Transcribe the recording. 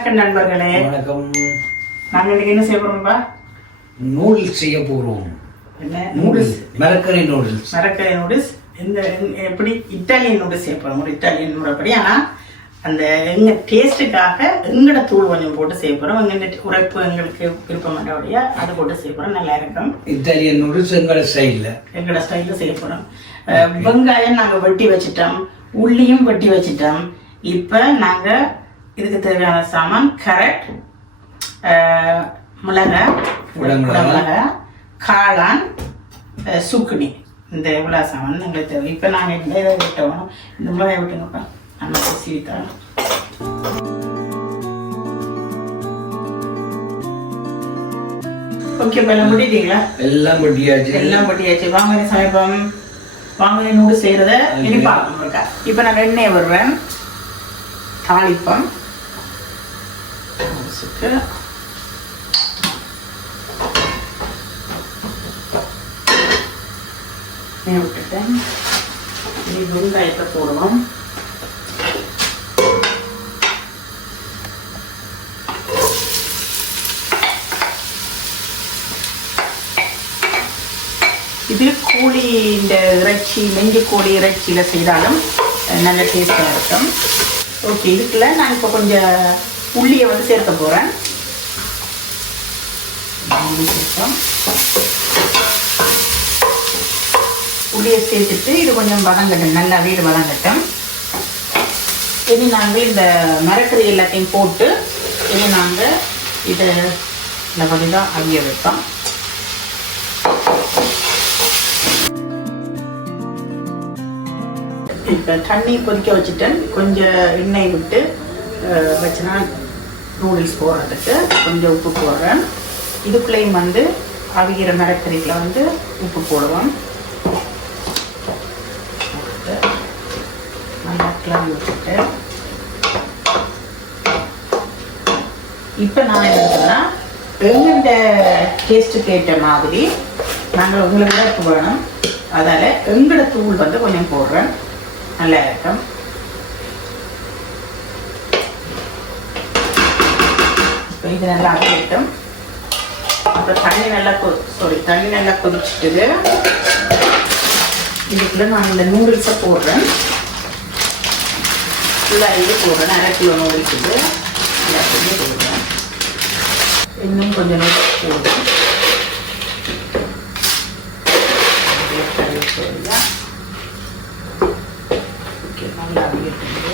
வணக்கம் நண்பர்களே. வணக்கம். நாங்க இன்னைக்கு என்ன செய்ய போறோம்பா? நூடுல்ஸ் செய்ய போறோம். என்ன? நூடுல்ஸ். மரக்கறி நூடுல்ஸ். மரக்கரை நூடுல்ஸ். இந்த எப்படி இட்டாலியன் நூடுல்ஸ் செய்ய போறோம்? ஒரு இட்டாலியன் முறைப்படி ஆனா அந்த எங்க டேஸ்ட்டுக்காக எங்கட தூள் கொஞ்சம் போட்டு செய்ய போறோம். எங்க உரைப்பு எங்களுக்கு விருப்பமாட்டபடியா அதை போட்டு செய்ய போறோம். நல்லா இருக்கும். இத்தாலியன் நூடுல்ஸ் எங்களோட ஸ்டைலில் எங்கட ஸ்டைல்ல செய்ய போறோம். வெங்காயம் நாங்க வெட்டி வச்சிட்டோம். உள்ளியும் வெட்டி வச்சிட்டோம். இப்ப நாங்க இதுக்கு தேவையான சாமான் கேரட் மிளகாய். குடமிளகாய் காளான் சுக்குனி. இந்த இவ்வளோ சாமான் எங்களுக்கு தேவை. இப்போ நாங்கள் இந்த இதை விட்டோம் இந்த மிளகாய் விட்டுங்கப்பா நம்ம சீவித்தரோம் ஓகே இப்போ எல்லாம் முடிட்டீங்களா எல்லாம் வெட்டியாச்சு எல்லாம் பொட்டியாச்சு வாங்க இனி சமைப்போம்? வாங்க நூடு செய்யறத இனி பார்ப்போம். இருக்கா இப்போ நான் எண்ணெய் விடுறேன் தாளிப்பம். தாளிச்சுட்டு விட்டுட்டேன் இனி வெங்காயத்தை போடுவோம் இது கோழி இந்த இறைச்சி நெஞ்சு கோழி இறைச்சியில் செய்தாலும் நல்ல டேஸ்டாக இருக்கும். ஓகே இதுக்குள்ள நான் இப்போ கொஞ்சம் உள்ளியை வந்து சேர்க்க போகிறேன் உள்ளியை சேர்த்துட்டு இது கொஞ்சம் வதங்கட்டும். நல்லா வீடு வதங்கட்டும். இனி நாங்கள் இந்த மரக்கறி எல்லாத்தையும் போட்டு இனி நாங்கள் இதை இந்த வழி தான் அவிய வைப்போம். இப்போ தண்ணி கொதிக்க வச்சுட்டேன். கொஞ்சம் எண்ணெய் விட்டு வச்சுனா நூடுல்ஸ் போடுறதுக்கு கொஞ்சம் உப்பு போடுறேன். இதுக்குள்ளேயும் வந்து அவிகிற மரக்கறியில் வந்து உப்பு போடுவோம். நல்லா கிளம்பி வச்சுட்டு இப்போ நான் என்ன எடுத்தேன்னா எங்கள்கிட்ட டேஸ்ட்டுக்கு ஏற்ற மாதிரி நாங்கள் உங்களுக்கு தான் வேணும். அதால் எங்களோட தூள் வந்து கொஞ்சம் போடுறேன். நல்லா இருக்கும். இது நல்லா அடிக்கட்டும் அப்புறம் தண்ணி நல்லா கொ சாரி தண்ணி நல்லா கொதிச்சுட்டுது. இதுக்குள்ளே நான் இந்த நூடுல்ஸை போடுறேன். ஃபுல்லாக இது போடுறேன். அரை கிலோ நூடுல்ஸ் இது. நல்லா கொஞ்சம் போடுறேன். இன்னும் கொஞ்சம் நூடுல்ஸ் போடுறேன். நல்லா அடிக்கட்டும்